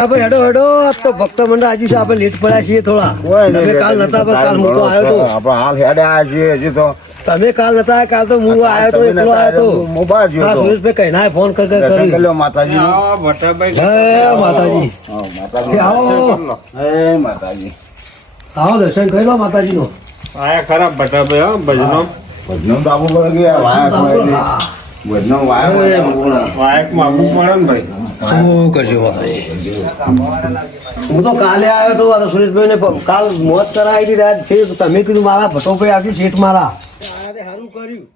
આપણે હેડો હેડો તો ભક્ત મંડળ આજુ છે આપણે લેટ પડ્યા છીએ થોડા. તમે કાલ નતા પણ કાલ હું તો આવ્યો તો. આપણે હાલ હેડે આવ્યા છીએ હજી તો. તમે કાલ નતા કાલ તો હું આવ્યો તો એકલો આવ્યો હું તો. મોબાઈલ હા તો. સુરેશભાઈ કઈ ના ફોન કર કર દર્શન કરી. માતાજી. ભટ્ટાભાઈ જય માતાજી. માતાજી. આવો. હે માતાજી. આવો દર્શન કરી લો માતાજી નો આયા ખરા ભટ્ટાભાઈ હો ભજનો. ભજનો બાબુ વાયા ભજનો વાયા પડે ને ભાઈ. શું કરજો હું તો કાલે આવ્યો તો આ સુરેશભાઈ ને કાલ મોત કરાવી હતી છે ફેર તમે કીધું મારા ભટોભાઈ આપ્યું શેઠ મારા. સારું કર્યું.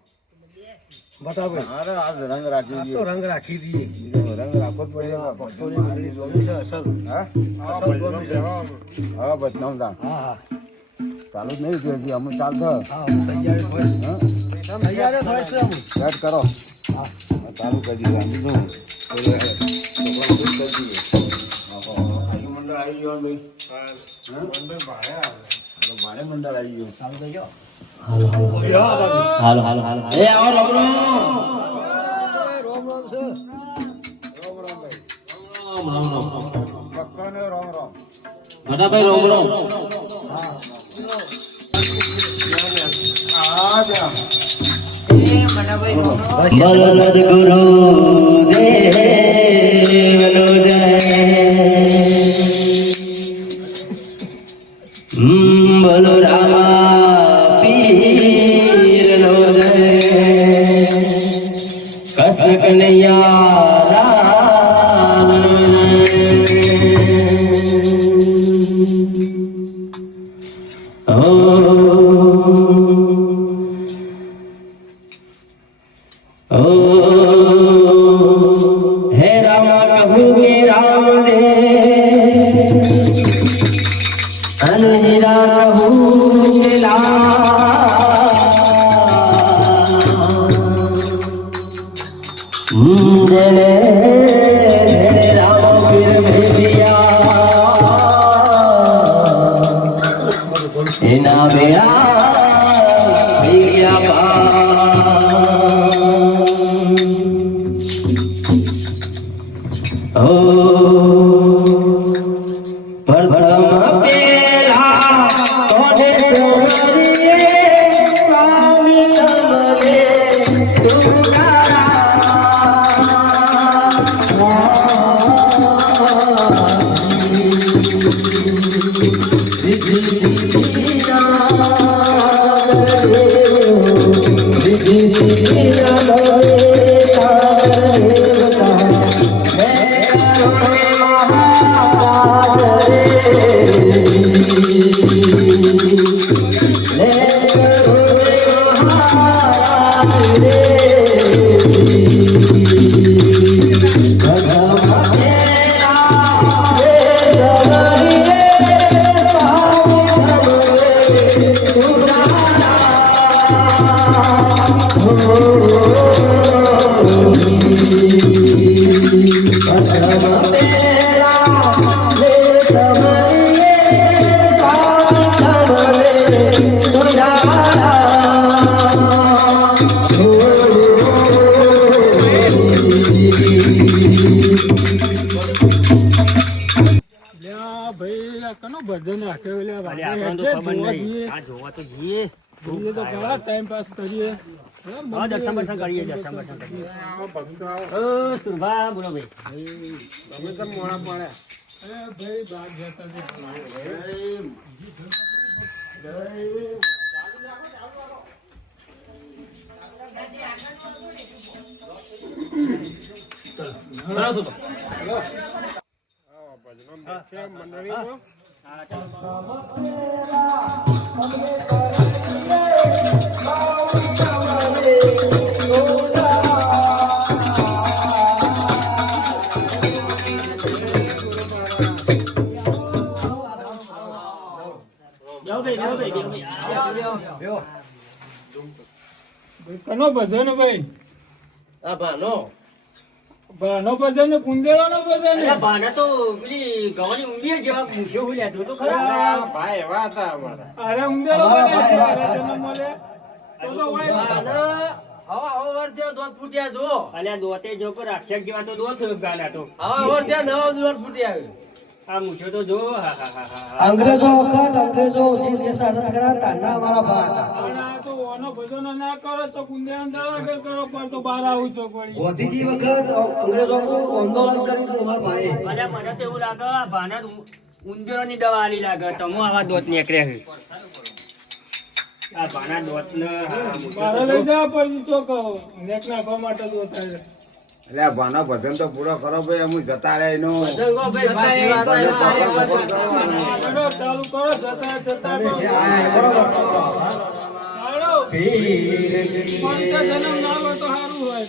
ભટાભાઈ. રંગ રાખી દઈએ. રંગ રાખી દઈએ રંગ રાખવો જ પડે હા? હા, હા ચાલુ નહીં હજી. અમે ચાલતો. તૈયાર કરો. હા. ચાલુ કરી દીધું મંડળ આવી ગયો ભાડે મંડળ આવી ગયું ચાલુ થઈ ગયો હાલો હાલો હાલો. એ આવો રોમ રોમ રોમ બોલો સદગુરુ દેવનો જય. કનૈયા પાર. જોવા જઈએ. જોઈએ તો ખરા ટાઈમ પાસ કરીએ. હા, દર્શન કરીએ દર્શન કરીએ. આવો ભક્તો આવો. સુરભા બોલો ભાઈ. તમે તો મોડા પડ્યા? અરે ભાઈ બાર જતા જતા. આવો ભજનો બેઠ્યા મંડળીમાં. કનો ભજન ભાઈ? આ ભાનો. ભાનો ભજન ને કુંદેલાનો ભજન અરે ભાના તો પેલી ગવાની ઊંઘી જેવા મૂછ્યો હોય લ્યા, તો ખરા? ભાઈ એવા હતા અમારા. અરે ઊંધેલો બને છે અરે તને મળે. તો તો હોય. ભાના હવા દોત ફૂટ્યા જો અલ્યા દોતે જો કો રાક્ષસ જેવા તો દોત ગાના તો. હવે ત્યાં નવા દુવાર ફૂટી આ મૂછો તો જો હા હા હા હા અંગ્રેજો વખત અંગ્રેજો જે દેશ આઝાદ કર્યા તાના મારા હતા. અને આ તો ઓનો ભજનો ના કરો તો કુંડિયા દળા કરો પણ તો બહાર આવું તો પડી. મોદીજી વખત અંગ્રેજો આંદોલન કર્યું હતું અમારા ભાઈએ. અલ્યા મને તો એવું લાગે આ ભાને ઉંદરો દવા આલી લાગે તમો આવા દોત નીકળે છે. આ ભાના દોત ને બહાર લઈ જવા પડી તો કહો. નેક નાખવા માટે તો થાય એટલે આ ભાનો ભજન તો પૂરો કરો ભાઈ અમુ જતા રહે એનો ચલો, ચાલુ કરો જતા જતા પંચ જન્મ ના હોય તો સારું હોય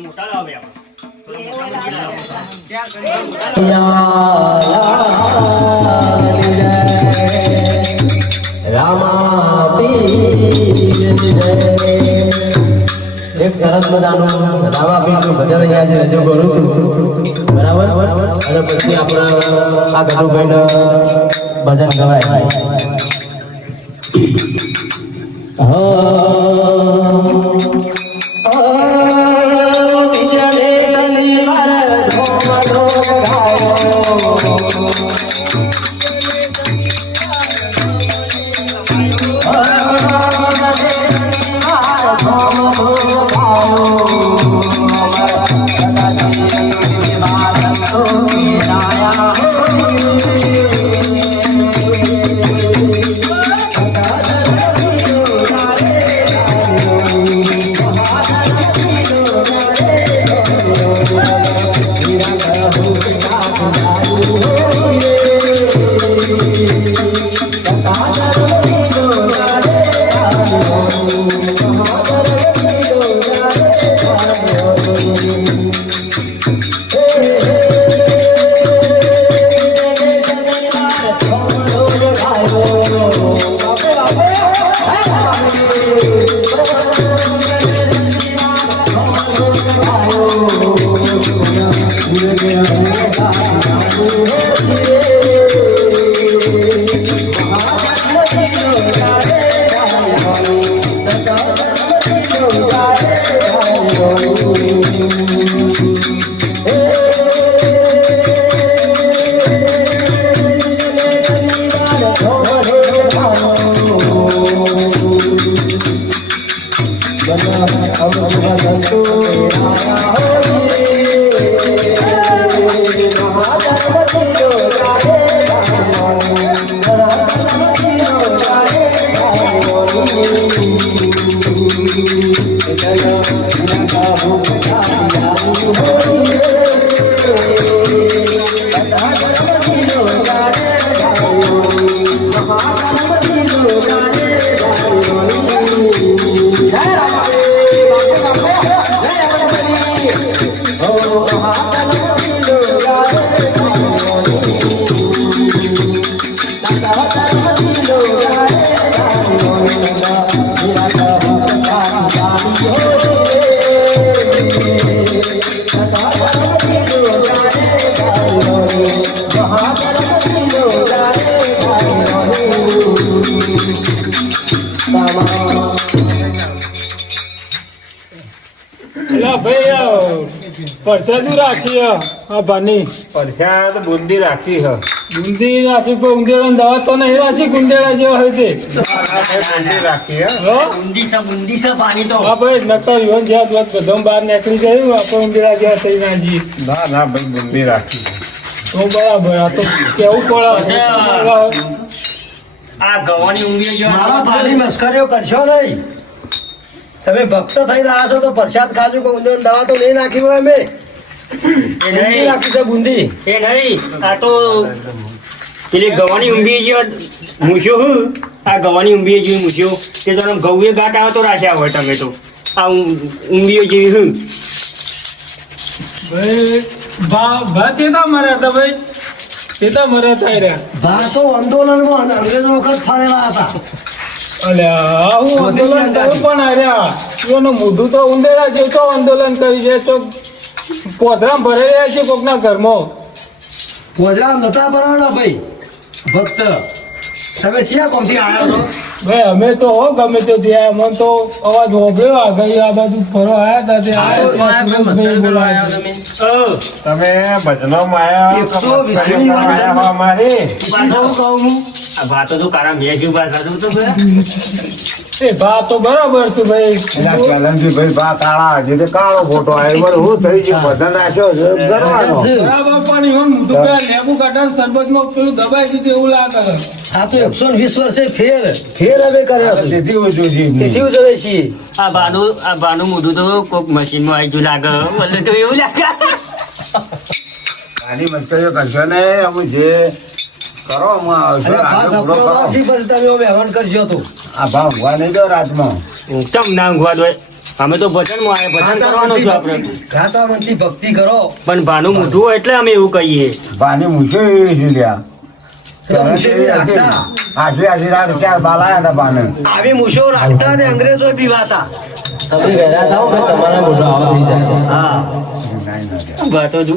મોટા લાવ રજૂ કરું છું. બરાબર? અને પછી આપણા આ ગઢુભાઈને ભજન ગવાય. એલા પરસાદી રાખી હ? આ ભાની. પરસાદ બુંદી રાખી હ. બુંદી રાખી પણ ઉંદેડા દવા તો નહીં રાખી ગુંદેડા જેવા હોય છે બુંદી રાખી હ. હો? ઊંડી છે ઊંડી છે પાણી તો. હા ભાઈ નકર જ્યાં બધા બહાર નીકળી જાય આપણે ઉંદેડા જેવા થઈ ના જી ના ના ભાઈ બુંદી રાખી તો બરાબર આ તો કેવું પડે? આ ગવાની જો મારા ભાની મસ્કરીઓ કરશો નહીં. તમે ભક્ત થઈ રહ્યા છો તો પ્રસાદ ખાજો કે ઉંદર દવા તો નહીં નાખી હોય અમે. છે બુંદી એ નહીં. આ તો પેલી ગવાની ઊંડી જે મૂછો હું આ ગવાની ઊંડી જેવી મૂછો તે તો આમ ગાંઠ આવે તો રાખ્યા હોય તમે તો. આ ઊંડીઓ જેવી હું. ભાઈ બા બા તેતા મર્યા હતા ભાઈ? તેતા મર્યા હતા રહ્યા? ભા તો આંદોલનમાં અંગ્રેજો વખત ફરેલા હતા. અલ્યા આવું આંદોલન કરું પણ આર્યા એનું મોઢું તો ઉંદેરા જેવું આંદોલન કરી છે. તો પોધરામ ભરાઈ રહ્યા છે કોકના ઘરમાં? પોધરામ નતા ભરવાના ભાઈ? ભક્ત. તમે ક્યાં કોમથી આવ્યા છો? ભાઈ અમે તો હો ગમે તે ત્યાં મને તો અવાજ હોભ્યો આ ગઈ આ બાજુ ફરવા આવ્યા હતા આવ્યા તમે તમે. ભજનો વાત માયા હો પાછો કહું હું વાતો તો કારા મેં જેવું પાછા તું તો એ વાત તો બરાબર છે ભાઈ. પહેલાંથી ભાઈ વાત હજી તો કાળો ફોટો આવ્યો. હું થઈ ગયો? બધા નાખ્યો છે. ગરવાનો. બરાબર પણ એમ પેલા લેબુ કાઢાને સરબતમાં પેલું દબાઈ દીધું એવું લાગે. આ તો એકસો વીસ વર્ષે ફેર. ફેર હવે કર્યો છે. સીધી ઊંચું જોજી. તેથી જોઈએ છીએ આ બાનું આ બાનું મોઢું તો કોક મશીનમાં આવી ગયું લાગે. મને તો એવું લાગે. આની મસ્કરીઓ કરશો ને અમે જે કરો તમે અમે કરજો તો. આ ભાવ ઊંઘવા નહીં દો રાતમાં. ચમ ના ઊંઘવા દો અમે તો ભજનમાં આવ્યા ભજન કરવાનું છે આપણે. ભક્તિ કરો. પણ ભાનું મોઢું એટલે અમે એવું કહીએ. ભાનું મૂછો એવી છે લ્યા. આજે. આજી આજી રાત ચાર બાલ હતા બાને આવી મૂછો રાખતા ને અંગ્રેજો પીવાતા. તમે ઘરે થાવ તમારા મોટો આવા થઈ જાય. હા. વાતો જો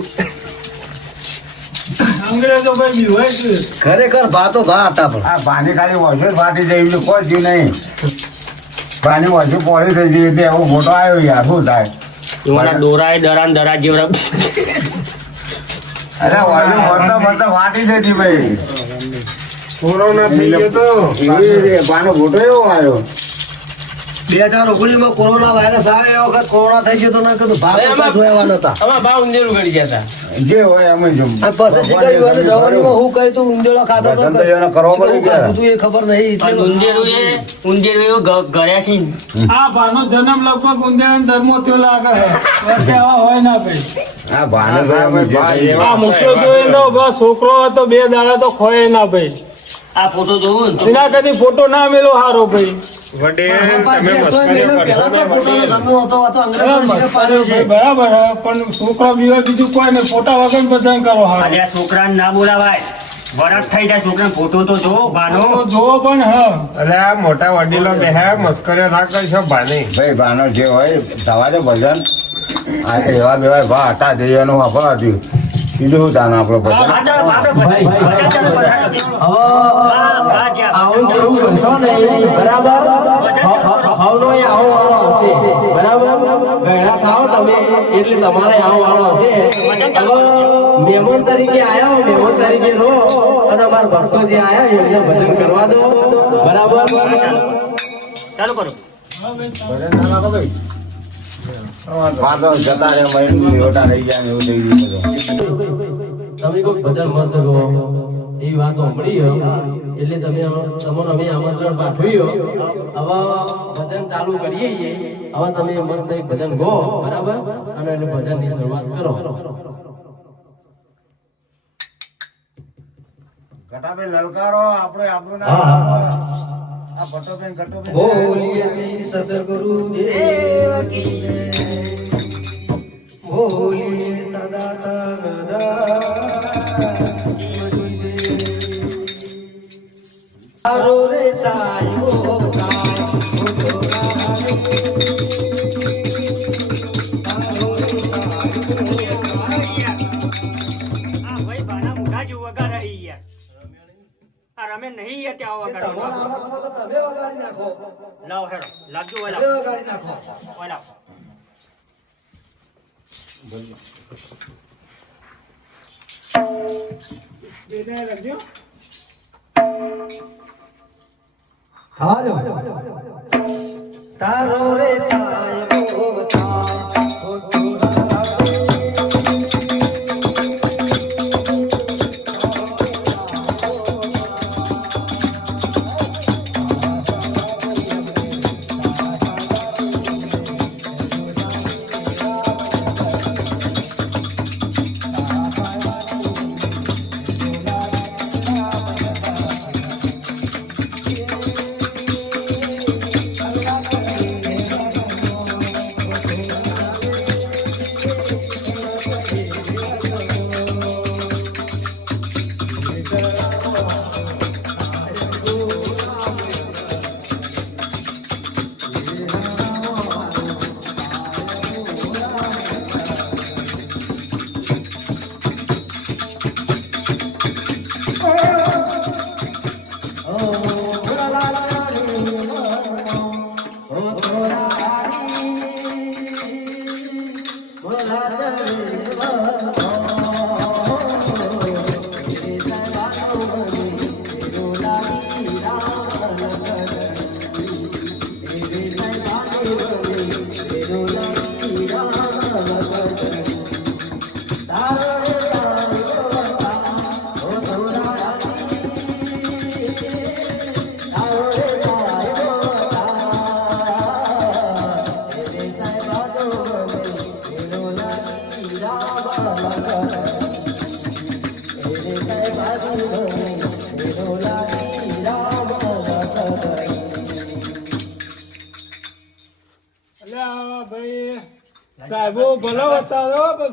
અંગ્રેજો ભાઈ બીવાય છે. ખરેખર ભા તો ભા હતા પણ. આ પાણી ખાલી વોશો જ ફાટી જાય એવી કોઈ જ નહીં. પાણી ઓછું પોળી થઈ ગઈ એટલે એવો મોટો આવ્યો યાર શું થાય? એવાના દોરાય દરાન દરા જેવડા. અરે ઓછું ફરતા ફરતા ફાટી જતી ભાઈ. કોરોના થઈ ગયો તો. એવી બાનો એવો આવ્યો. બે હજાર કોરોના વાયરસ આવે એ વખત કોરોના થઈ ગયો તો ના કીધું કરી ગયા જે હોય જ. પછી જવાનીમાં હું કહી તું? ઊંધેડો ખાતો તો કરવા ગયા. તું એ ખબર નહીં એટલે ઉંદેરું એ ઉંદેરું એવું છે આ ભાનો જન્મ લગભગ ધર્મો થયો લાગે છે. હોય ના ભાઈ. આ આ મુખ્ય જોઈ છોકરો હતો બે દાડા તો ખોય ના ભાઈ. આ ફોટો જોવું ને કદી ફોટો ના મેલો હારો ભાઈ. વડે તમે. બરાબર પણ છોકરા બીવા બીજું કોઈ ને ફોટા વગર બધા કરો હારો. છોકરાને ના બોલાવાય. વરસ થઈ જાય છોકરા ફોટો તો જો બાનો. જો જોવો પણ હા. અરે આ મોટા વડીલો બેહે મસ્કરીઓ ના કરશો બાની. ભાઈ બાનો જે હોય દવા દે ભજન. આ એવા બેવા ભા હટા દેવાનું વાપરવા વાપર હતું બીજું આપણો. હવે આવું જેવું કરશો ને બરાબર. હવનો એ આવો વાળો હશે બરાબર? ગયડા થાઓ તમે. એટલે તમારે આવો વાળો હશે મહેમાન તરીકે આવ્યા મહેમાન તરીકે રહો અને અમારા ભક્તો જે આવ્યા એમને ભજન કરવા દો. બરાબર? ચાલુ કરો. ભજન પાછો જતા રહે મહિને ઓટા રહી જાય ને એવું થઈ ગયું બધું. તમે કોઈ ભજન મસ્ત ગો એ વાત સાંભળી હો. એટલે તમે તમને અમે આમંત્રણ પાઠવ્યું હવે ભજન ચાલુ કરીએ છીએ. હવે તમે મસ્ત એક ભજન ગો બરાબર? અને એટલે ભજનની શરૂઆત કરો. ઘટાભાઈ લલકારો આપણે આપણું નામ બોલીએ શ્રી સદગુરુ દેવ. બોલીએ સદા સદા રે સાયો. તમારે વગાડવાનું. તો તમે વગાડી નાખો. લાવ હેડો. લાગજો ઓય વગાડી નાખો. ઓય લાવો. તારો રે સાયો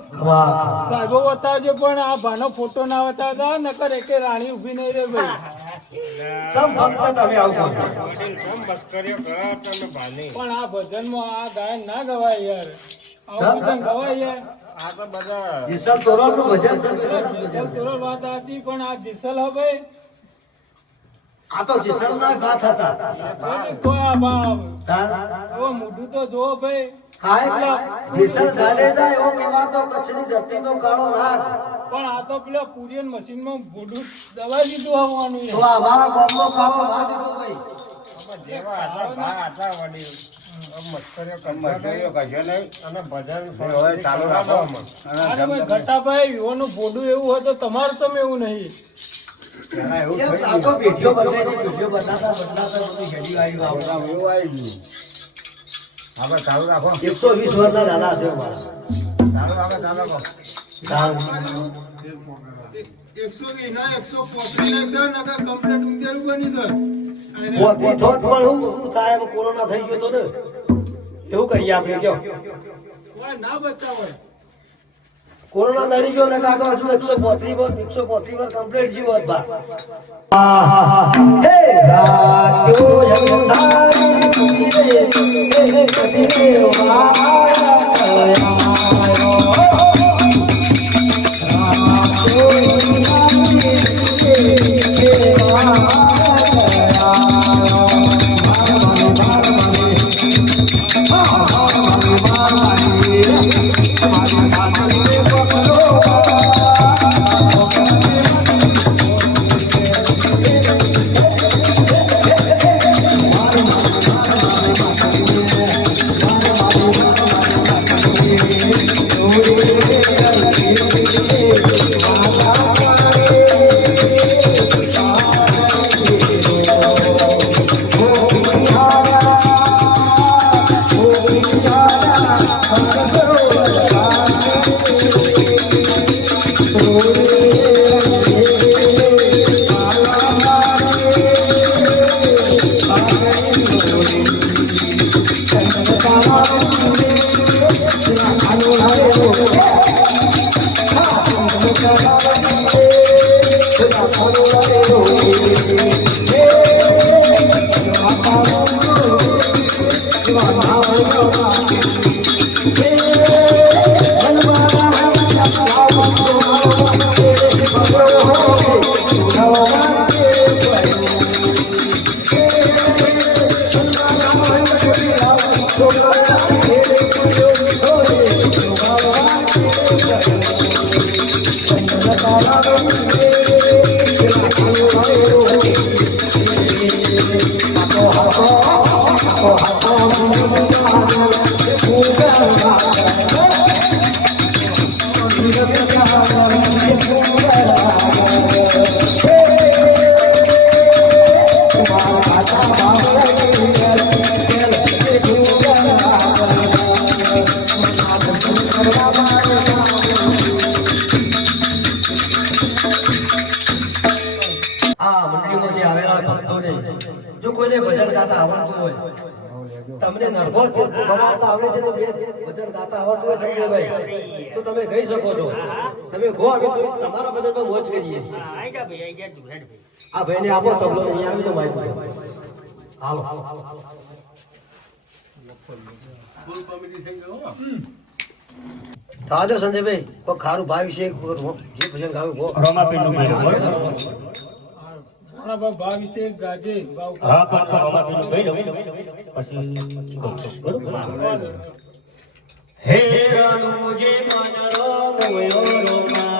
સાહેબો બતાવજો પણ આ ભાનો ફોટો ના બતાવતા નકર એકે રાણી ઊભી નહીં રે ભાઈ. પણ આ ભજનમાં આ ગાયન ના ગવાય યાર. આવું ભજન ગવાય યાર. આ તો બધા જીસલ તોરણનું ભજન છે કે સરસ જીસલ તોરલ વાત હતી પણ આ જીસલ હે ભાઈ. આ તો જીસલના ગાત હતા. તો આ બાપ. તાર મોઢું તો જોવો ભાઈ. જીસલ એવો કહેવાતો કચ્છની ધરતીનો કાળો પણ આ તો પેલા મશીનમાં આવવાનું તો કાળો હતો ભાઈ. આટલા ભા આટલા ભાઈ ઘટાભાઈ યુવાનું બોડું એવું હોય તો તમારું તો એવું નહીં. એના એવું થઈ ગયું. આપણે ચાલુ રાખો. એકસો વીસ વર્ષના દાદા છે ચાલુ રાખો ચાલુ રાખો. એકસો વીસ ના એકસો પોત્રીસ ના એકદમ નકર કમ્પ્લેટ ઊંધિયાનું બની જાય. પણ હું થાય કોરોના થઈ ગયો તો ને. એવું કરીએ આપણે કયો. ના હોય કોરોના નડી ગયો ને કાં તો હજુ એકસો પોત્રીસ વર્ષ એકસો પોત્રીસ વર્ષ કમ્પ્લીટ જીવો બા હે 소리가 તમને છે. બનાવતા આવડે છે તો બે વચન ગાતા આવડતું હોય સંજયભાઈ તો તમે ગઈ શકો છો. તમે ગો આવી તો તમારા ભજનમાં મોજ કરીએ. આ ભાઈને આપો તબલો અહીંયા આવી તો માઇક હાલો. થવા દો સંજયભાઈ. કોઈ ખારું ભાઈ વિશે જે ભજન ગાવું ગો રોમાપીરનું ભાઈ. ઘણા બધા ભાવ વિશે ગાજે ભાવ હા પણ રોમાપીરનું ભાઈ પછી બરોબર હે રણુજે મન રોમયો રોમાપીર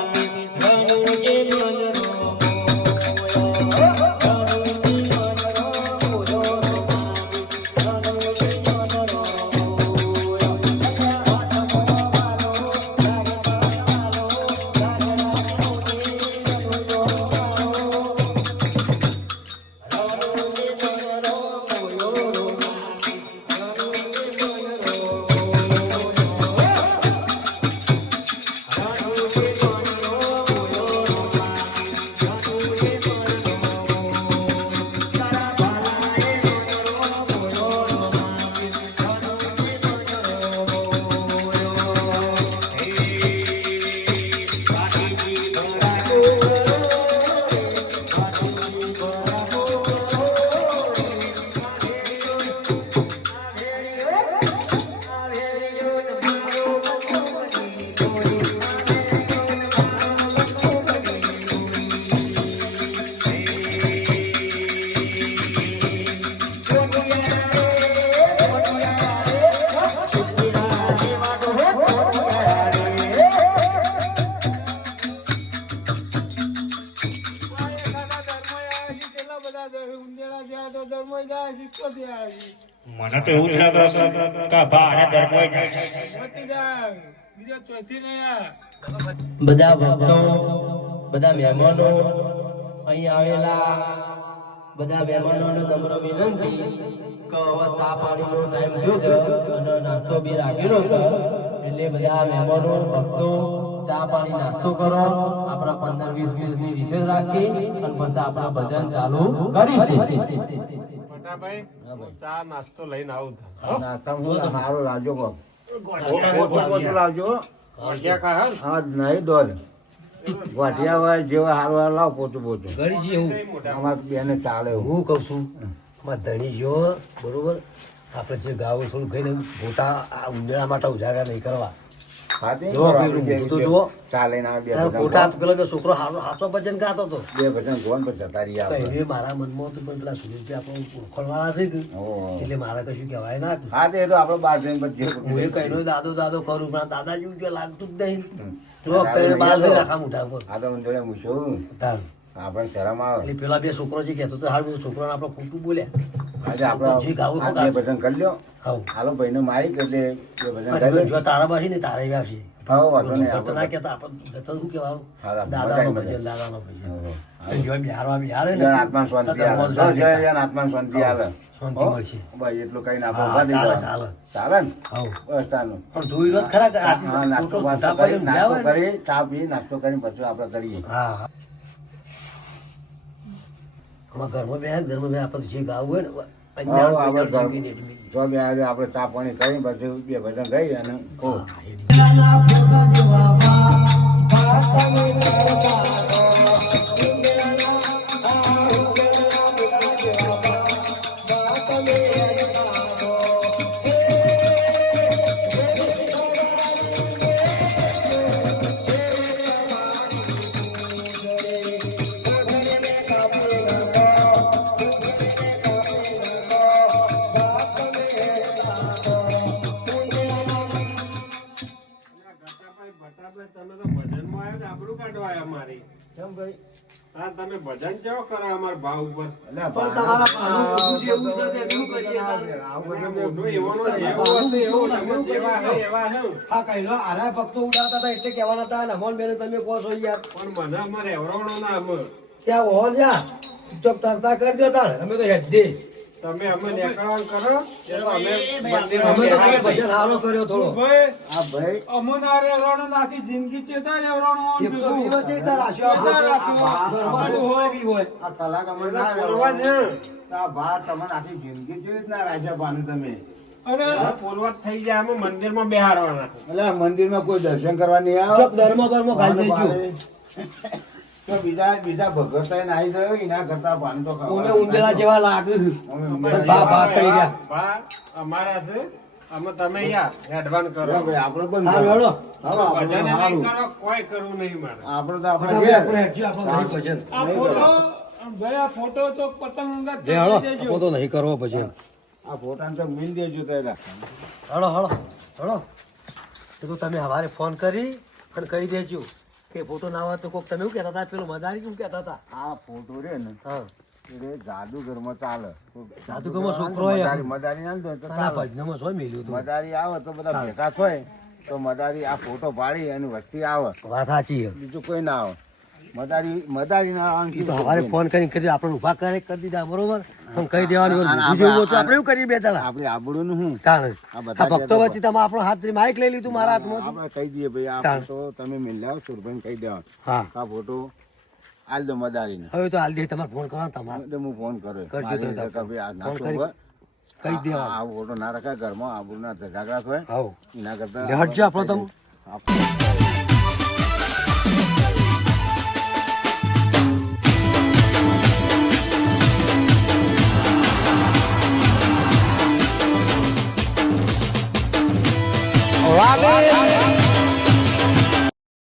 બધા ભક્તો, બધા મહેમાનો અહીં આવેલા, બધા મહેમાનોને તમારો વિનંતી કે હવે ચા પાણીનો ટાઈમ થયો છે અને નાસ્તો બી રાખેલો છે. એટલે બધા મહેમાનો, ભક્તો, ચા પાણી નાસ્તો કરો, આપણા પંદર વીસ વીસની રિસેસ રાખી અને પછી આપણા ભજન ચાલુ કરીશું. ચા નાસ્તો લઈને આવું નાસ્તા હું સારું લાવજો કોક. ઓછું લાવજો. ખાહે ને? હા? નહીં દોડ વાટિયા હોય જેવા હોય લાવ પોતું પોતું. અમારે બેને ચાલે હું. કહું છું અમારે ધણી જો બરોબર? આપણે જે ગાવું થોડું કહીને મોટા આ ઉંદરા માટે ઉજાગરા નહીં કરવા. મોટું છોકરો ભજન ગાતો હતો બે ભજન ગોન પર જતા મારા મનમાં તો પણ પેલા સુરેશભાઈ આપણો ઓળખણવાળા છે કે? એટલે મારે કશું કહેવાય ના હા તે તો આપણે બાર જઈને હું એ કહીનો દાદો દાદો કરું. પણ દાદા જેવું કે લાગતું જ નહીં. બાર રાખા મોઢા પર. તો મૂછું. આપણને શરમ આવે. એટલે પેલા બે છોકરો જે કહેતો હતો હાલ છોકરાને આપણે ખોટું બોલ્યા. આજે આપણે બે ભજન કરી લ્યો. હાલો ભાઈને મારી એટલે બે ભજન કરી જો તારા બાસી ને તારે વ્યાસી હા, વાંધો નહીં. જત ના કહેતા આપણે શું કહેવાનું? હા, હા, દાદાનો ભજન દાદાનો ભજન. જો બિહારમાં બિહારે ને જન શાંતિ તો મળશે. બસ એટલું હા, ઊભા થઈ ચાલે, ચાલે. ચાલે ને? બસ ચાલો. પણ જોઈ લો ખરા હા, નાસ્તો કરી, નાસ્તો ગયા હોય ને. કરી, નાસ્તો કરીને પછી આપણે કરીએ. હા હા. અમારા ઘરમાં બે ઘરમાં બે આપણે જે ગાવું હોય ને આપણે ચા પાણી કરી પછી બે ભજન ગઈ અને ભાઈ? હા, તમે ભજન કેવો કરો અમારા ભાવ ઉપર? પણ તમારા પાનું જેવું છે તે એવું કરીએ તારે. આવું બધું મોઢું એવાનું ને એવું હતું હે કહેલો ભક્તો ઉડાડતા એટલે કહેવાના હતા તમે કહો છો યાર. પણ મને અમારે એવરાણો ના ત્યાં હોલ જા ચોક તરતા કરી દેતા અમે તો હેડે તમે અમે નીકળવાનું કરો અમે અમે મંદિરમાં તો બેહાડી કઈ ભજન હારો કર્યો થોડો. ભાઈ આ ભાઈ. અમુન આ રેવરાણું નાખી જિંદગી ચેતા વચ્ચે એક તાર રાખ્યો આ રાખ્યો. ઘરમાં શું હોય? બી હોય. આ કલાક અમે ના બોલવા છે. આ તમને આખી જિંદગી રાખ્યા તમે? થઈ જાય. મંદિરમાં એટલે મંદિરમાં કોઈ દર્શન કરવા નહીં આવે? ધર્મ ધર્મ દેજો તો બીજા બીજા ભગત નાહી ગયો એના કરતા પાણી તો ખાવા. ઉંદરા જેવા લાગે. અમે પણ ઉંદરા બા- બા થઈ ગયા. બા અમારા છે. અમે તમે યા એડવાન્સ કરો. ભાઈ આપણે પણ હારું હેડો. હાલો, ભજન નહીં કરો કોઈ કરવું નહીં મારે. આપણે તો આપણે આપણે ઘેર. આપણે હેડજો, આપણે ભજન. આ ફોટો તો પતંગ દેજો. નહીં કરવો ભજન. આ ફોટા તો મીન દેજો તો હળો હળો હળો તો તમે હવારે ફોન કરી અને કહી દેજો. કે ફોટો ના હોય તો કોક તમે શું કહેતા હતા પેલો મદારી શું કહેતા હતા? આ ફોટો રે ને. હા. એ જાદુગરમાં ચાલે. જાદુગરમાં છોકરો. મદારી મદારી ના તો. ભજનમાં શું મેલ્યું મદારી આવે તો બધા ભેગા થાય તો મદારી આ ફોટો પાડી અને વસ્તી આવે. વાત સાચી બીજું કોઈ ના આવે. મદારી મદારી ના હવારે ફોન કરીને કીધું આપણે ઊભા કરે કરી દીધા બરોબર? પણ કહી દેવાનું બીજું એવું આપણે- તો આપણે એવું કરીએ બે જણા. આપણે આબરૂ નું શું તાણ. આ બધા ભક્તો વચ્ચે તમે આપણો હાથ માઇક લઈ લીધું મારા હાથમાં આપણે કહી દઈએ ભાઈ આ તો તમે મિલાવો સુરભાઈ કહી દેવાનું. હા. આ ફોટો આલ દો મદારી હવે તો આલ દે તમારે ફોન કરવાનો તમારે. હું ફોન કર્યો. કરજો તો ભાઈ આ નાખો કહી દેવા આ ફોટો ના રાખાય ઘરમાં આબરૂ ના ઝઘડા એના કરતા હટજો આપણો તમ. Amém.